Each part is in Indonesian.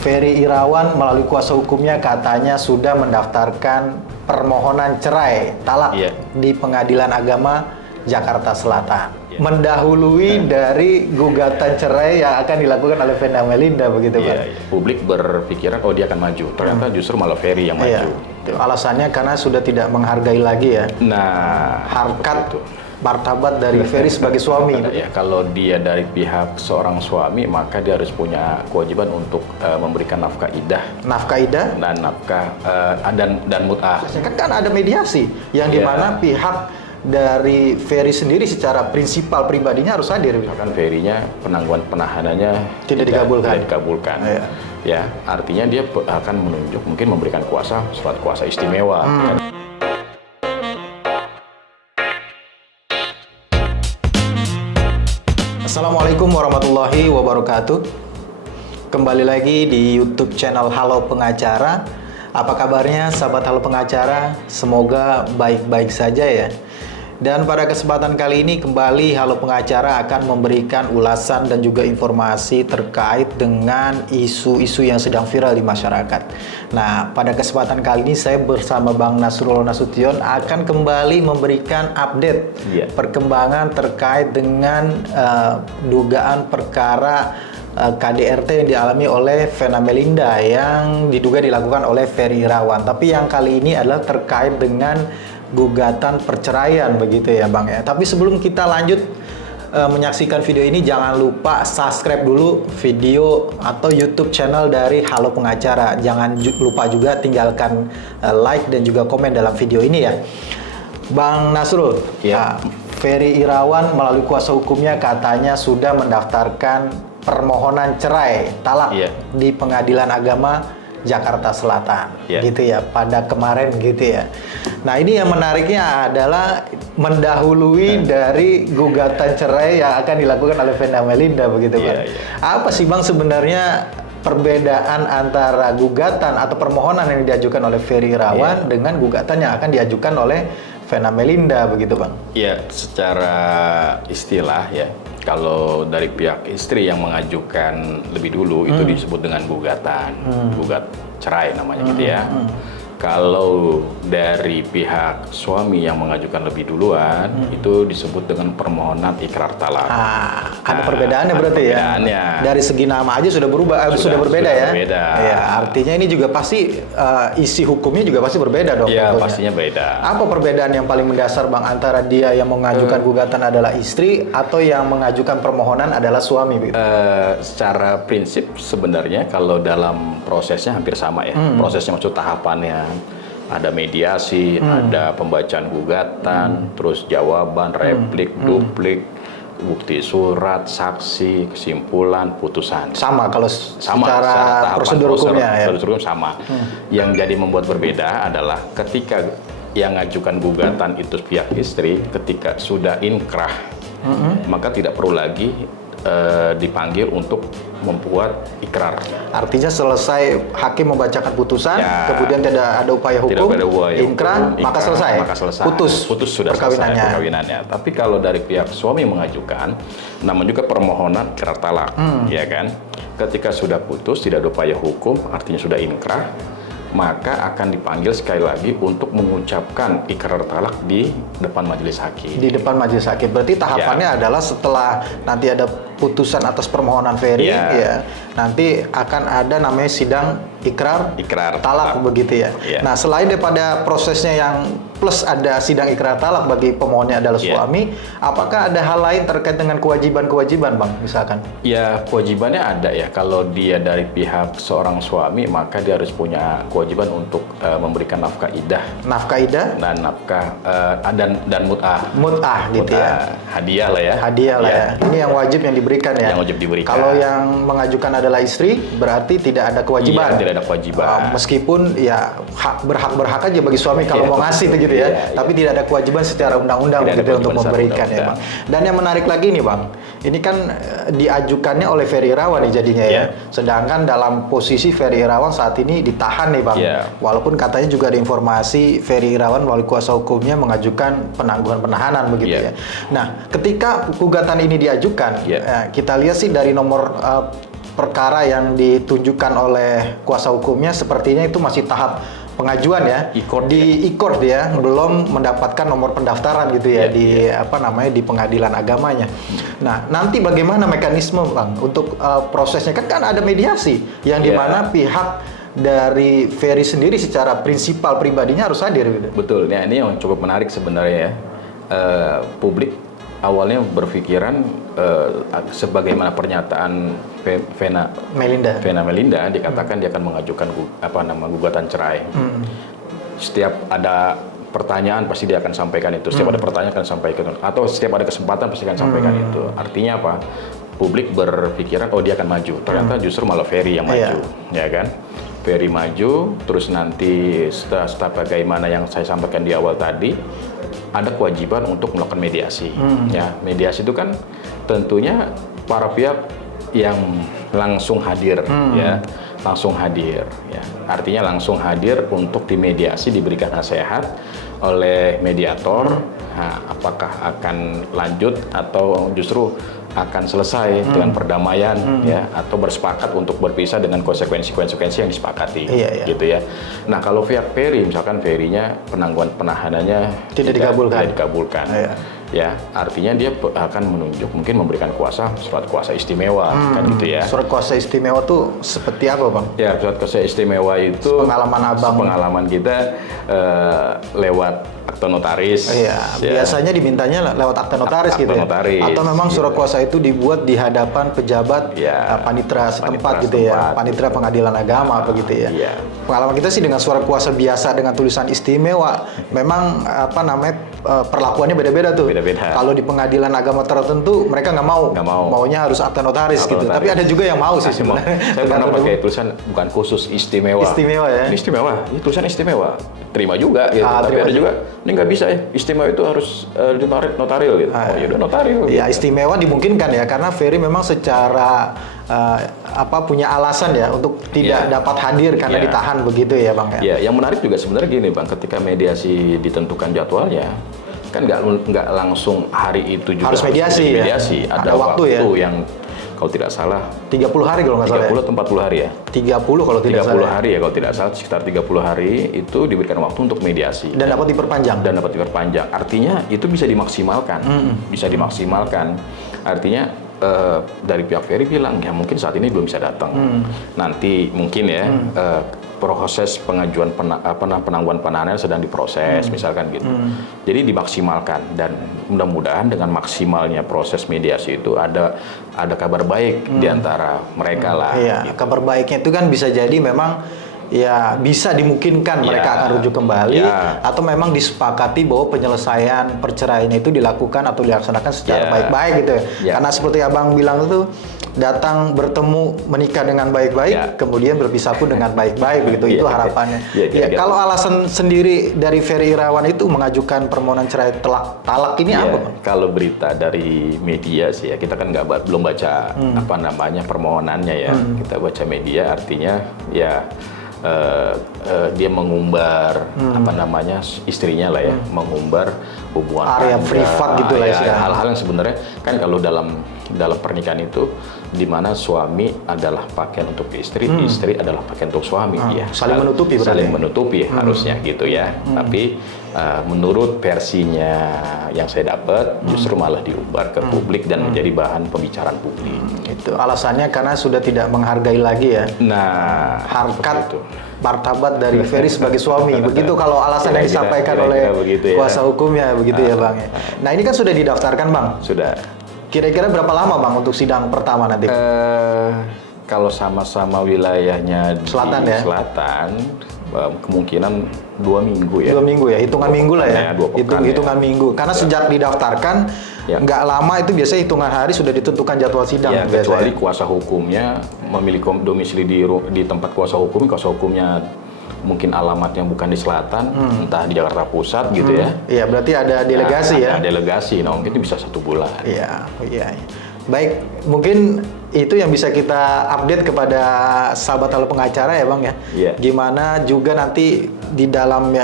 Ferry Irawan melalui kuasa hukumnya katanya sudah mendaftarkan permohonan cerai talak di Pengadilan Agama Jakarta Selatan. Mendahului dari gugatan cerai yang akan dilakukan oleh Vena Melinda, begitu Pak? Publik berpikiran dia akan maju, ternyata justru malah Ferry yang maju. Alasannya karena sudah tidak menghargai lagi harkat martabat dari Ferry sebagai suami. Kalau dia dari pihak seorang suami, maka dia harus punya kewajiban untuk memberikan nafkah idah. Nafkah idah dan nafkah dan mut'ah. Kan ada mediasi yang dimana pihak dari Ferry sendiri secara prinsipal pribadinya harus hadir. Misalkan Ferry-nya penangguhan penahanannya tidak dikabulkan. Ya, artinya dia akan menunjuk, mungkin memberikan surat kuasa istimewa. Assalamualaikum warahmatullahi wabarakatuh. Kembali lagi di YouTube channel Halo Pengacara. Apa kabarnya sahabat Halo Pengacara? Semoga baik-baik saja ya. Dan pada kesempatan kali ini kembali Halo Pengacara akan memberikan ulasan dan juga informasi terkait dengan isu-isu yang sedang viral di masyarakat. Nah, pada kesempatan kali ini saya bersama Bang Nasrullah Nasution akan kembali memberikan update perkembangan terkait dengan dugaan perkara KDRT yang dialami oleh Vena Melinda yang diduga dilakukan oleh Ferry Irawan. Tapi yang kali ini adalah terkait dengan gugatan perceraian, begitu ya Bang ya. Tapi sebelum kita lanjut menyaksikan video ini, jangan lupa subscribe dulu video atau YouTube channel dari Halo Pengacara. Jangan lupa juga tinggalkan like dan juga komen dalam video ini ya. Bang Nasrul, Ferry Irawan melalui kuasa hukumnya katanya sudah mendaftarkan permohonan cerai talak di Pengadilan Agama Jakarta Selatan, gitu ya, pada kemarin gitu ya. Nah, ini yang menariknya adalah mendahului dari gugatan cerai yang akan dilakukan oleh Vena Melinda, begitu Pak. Apa sih Bang sebenarnya perbedaan antara gugatan atau permohonan yang diajukan oleh Ferry Irawan dengan gugatan yang akan diajukan oleh Vena Melinda, begitu Bang? Iya, secara istilah kalau dari pihak istri yang mengajukan lebih dulu itu disebut dengan gugatan, gugat cerai namanya gitu ya. Kalau dari pihak suami yang mengajukan lebih duluan itu disebut dengan permohonan ikrar talak. Ada perbedaannya berarti ya? Dari segi nama aja sudah berubah, sudah berbeda ya? Berbeda. Ya, artinya ini juga pasti isi hukumnya juga pasti berbeda dong? Iya, pastinya beda. Apa perbedaan yang paling mendasar Bang antara dia yang mengajukan gugatan adalah istri atau yang mengajukan permohonan adalah suami? Secara prinsip sebenarnya kalau dalam prosesnya hampir sama ya. Prosesnya maksud tahapannya. Ada mediasi, ada pembacaan gugatan, terus jawaban, replik, duplik, bukti surat, saksi, kesimpulan, putusan. Sama kalau secara prosedur hukumnya ya? Prosedur hukum sama. Yang jadi membuat berbeda adalah ketika yang mengajukan gugatan itu pihak istri, ketika sudah inkrah, maka tidak perlu lagi dipanggil untuk membuat ikrar. Artinya selesai hakim membacakan putusan, kemudian tidak ada upaya hukum, inkrah, maka selesai. Putus sudah perkawinannya. Tapi kalau dari pihak suami mengajukan, namanya juga permohonan ikrar talak, ya kan? Ketika sudah putus, tidak ada upaya hukum, artinya sudah inkrah, maka akan dipanggil sekali lagi untuk mengucapkan ikrar talak di depan majelis hakim. Di depan majelis hakim. Berarti tahapannya adalah setelah nanti ada putusan atas permohonan Ferry, nanti akan ada namanya sidang ikrar talak, begitu ya. Nah, selain daripada prosesnya yang plus ada sidang ikrar talak bagi pemohonnya adalah suami, apakah ada hal lain terkait dengan kewajiban-kewajiban Bang, misalkan? Ya, kewajibannya ada ya. Kalau dia dari pihak seorang suami, maka dia harus punya kewajiban untuk memberikan nafkah idah. Nafkah idah? Dan nafkah dan mut'ah. Mut'ah gitu ya. Hadiah lah ya. Hadiah lah ya. Ini yang wajib yang diberikan ya. Yang wajib diberikan. Kalau yang mengajukan adalah istri, berarti tidak ada kewajiban. Iya, tidak ada kewajiban. Meskipun ya berhak aja bagi suami kalau mau ngasih begitu ya. Tapi tidak ada kewajiban secara undang-undang begitu untuk memberikan ya Bang. Dan yang menarik lagi nih Bang, ini kan diajukannya oleh Ferry Irawan nih jadinya ya. Sedangkan dalam posisi Ferry Irawan saat ini ditahan nih Bang. Walaupun katanya juga ada informasi Ferry Irawan melalui kuasa hukumnya mengajukan penangguhan penahanan begitu ya. Nah, ketika gugatan ini diajukan, kita lihat sih dari nomor perkara yang ditunjukkan oleh kuasa hukumnya sepertinya itu masih tahap pengajuan ya, di e-court ya, belum mendapatkan nomor pendaftaran gitu ya di di pengadilan agamanya. Nah, nanti bagaimana mekanisme Bang untuk prosesnya, kan ada mediasi yang dimana pihak dari Ferry sendiri secara prinsipal pribadinya harus hadir gitu. Betul, ya ini yang cukup menarik sebenarnya ya. Publik awalnya berpikiran sebagaimana pernyataan Vena Melinda dikatakan dia akan mengajukan gugatan cerai. Setiap ada pertanyaan pasti dia akan sampaikan itu. Setiap ada pertanyaan akan sampaikan itu. Atau setiap ada kesempatan pasti akan sampaikan itu. Artinya apa? Publik berpikiran dia akan maju. Ternyata justru malah Ferry yang maju, ya kan? Ferry maju, terus nanti setelah bagaimana yang saya sampaikan di awal tadi, ada kewajiban untuk melakukan mediasi. Ya, mediasi itu kan tentunya para pihak yang langsung hadir, ya, langsung hadir. Ya, artinya langsung hadir untuk dimediasi, diberikan nasihat oleh mediator. Nah, apakah akan lanjut atau justru akan selesai dengan perdamaian, ya, atau bersepakat untuk berpisah dengan konsekuensi-konsekuensi yang disepakati, gitu ya. Nah, kalau pihak Ferry, misalkan Ferry-nya penahanan-penahanannya tidak dikabulkan. Ya, artinya dia akan menunjuk, mungkin memberikan surat kuasa istimewa, kan gitu ya. Surat kuasa istimewa tuh seperti apa, Bang? Ya, surat kuasa istimewa itu pengalaman kita lewat akte notaris. Biasanya dimintanya lewat akte notaris gitu ya. Atau memang surat kuasa itu dibuat di hadapan pejabat panitera setempat gitu ya, panitera pengadilan agama begitu ya. Pengalaman kita sih dengan surat kuasa biasa dengan tulisan istimewa, memang perlakuannya beda-beda tuh. Kalau di pengadilan agama tertentu mereka nggak mau, maunya harus akte notaris gitu. Tapi ada juga yang mau sih sebenarnya. Saya pernah pakai tulisan bukan khusus istimewa. Istimewa ya. Ini istimewa, ini tulisan istimewa. Terima juga gitu. Tapi ada juga ini nggak bisa ya. Istimewa itu harus notaril gitu. Ya udah notaril. Ya, istimewa dimungkinkan ya karena Ferry memang secara punya alasan ya untuk tidak dapat hadir karena ditahan begitu ya, Bang ya. Ya, yang menarik juga sebenarnya gini, Bang, ketika mediasi ditentukan jadwalnya kan nggak langsung hari itu juga harus mediasi. Ada waktu yang kalau tidak salah 30 hari kalau nggak salah. 30 atau 40 hari ya? 30 kalau tidak salah. 30 hari ya kalau tidak salah, sekitar 30 hari itu diberikan waktu untuk mediasi. Dan dapat diperpanjang. Artinya itu bisa dimaksimalkan. Bisa dimaksimalkan. Artinya dari pihak Ferry bilang ya mungkin saat ini belum bisa datang. Nanti mungkin ya proses pengajuan penangguhan penahanan sedang diproses misalkan gitu. Jadi dimaksimalkan dan mudah-mudahan dengan maksimalnya proses mediasi itu ada kabar baik di antara mereka lah. Iya, gitu. Kabar baiknya itu kan bisa jadi memang ya bisa dimungkinkan mereka akan rujuk kembali atau memang disepakati bahwa penyelesaian perceraian itu dilakukan atau dilaksanakan secara baik-baik gitu ya. Karena seperti Abang bilang itu datang bertemu menikah dengan baik-baik kemudian berpisah pun dengan baik-baik begitu itu harapannya. Kalau alasan sendiri dari Ferry Irawan itu mengajukan permohonan cerai talak ini apa, Bang? Kalau berita dari media sih ya kita kan belum baca permohonannya ya. Kita baca media artinya ya dia mengumbar istrinya lah ya, mengumbar hubungan area privat gitu lah ya, hal-hal yang sebenarnya kan kalau dalam pernikahan itu di mana suami adalah pakaian untuk istri, istri adalah pakaian untuk suami, saling menutupi harusnya gitu ya. Tapi menurut versinya yang saya dapat justru malah diumbar ke publik dan menjadi bahan pembicaraan publik. Itu alasannya karena sudah tidak menghargai lagi ya. Nah, harkat martabat dari Ferry sebagai suami. Begitu kalau alasan yang disampaikan oleh kuasa hukumnya begitu ya, Bang. Nah, ini kan sudah didaftarkan, Bang. Sudah. Kira-kira berapa lama, Bang, untuk sidang pertama nanti? Kalau sama-sama wilayahnya selatan di selatan, kemungkinan 2 minggu ya. 2 minggu ya, hitungan minggu lah ya. Hitungan minggu. Karena sejak didaftarkan, nggak lama itu biasanya hitungan hari sudah ditentukan jadwal sidang. Ya, kecuali kuasa hukumnya memiliki domisili di tempat kuasa hukumnya mungkin alamatnya bukan di selatan, entah di Jakarta Pusat gitu ya. Iya, berarti ada delegasi ya. Ada delegasi, mungkin itu bisa 1 bulan. Iya. Baik, mungkin itu yang bisa kita update kepada sahabat Halo Pengacara ya, Bang ya. Gimana juga nanti di dalam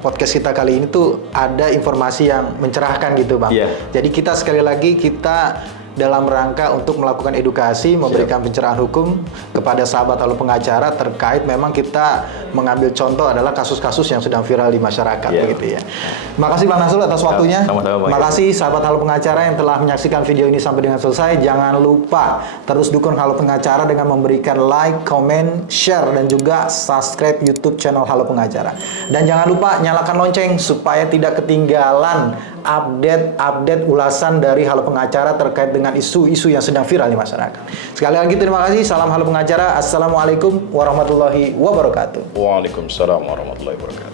podcast kita kali ini tuh ada informasi yang mencerahkan gitu, Bang. Jadi kita sekali lagi dalam rangka untuk melakukan edukasi, memberikan pencerahan hukum kepada sahabat Halo Pengacara terkait memang kita mengambil contoh adalah kasus-kasus yang sedang viral di masyarakat begitu ya. Makasih Bang Nasrul atas waktunya. Sama-sama, Bang. Makasih sahabat Halo Pengacara yang telah menyaksikan video ini sampai dengan selesai. Jangan lupa terus dukung Halo Pengacara dengan memberikan like, comment, share dan juga subscribe YouTube channel Halo Pengacara. Dan jangan lupa nyalakan lonceng supaya tidak ketinggalan update ulasan dari Halo Pengacara terkait dengan isu-isu yang sedang viral di masyarakat. Sekali lagi terima kasih. Salam Halo Pengacara. Assalamualaikum warahmatullahi wabarakatuh. Waalaikumsalam warahmatullahi wabarakatuh.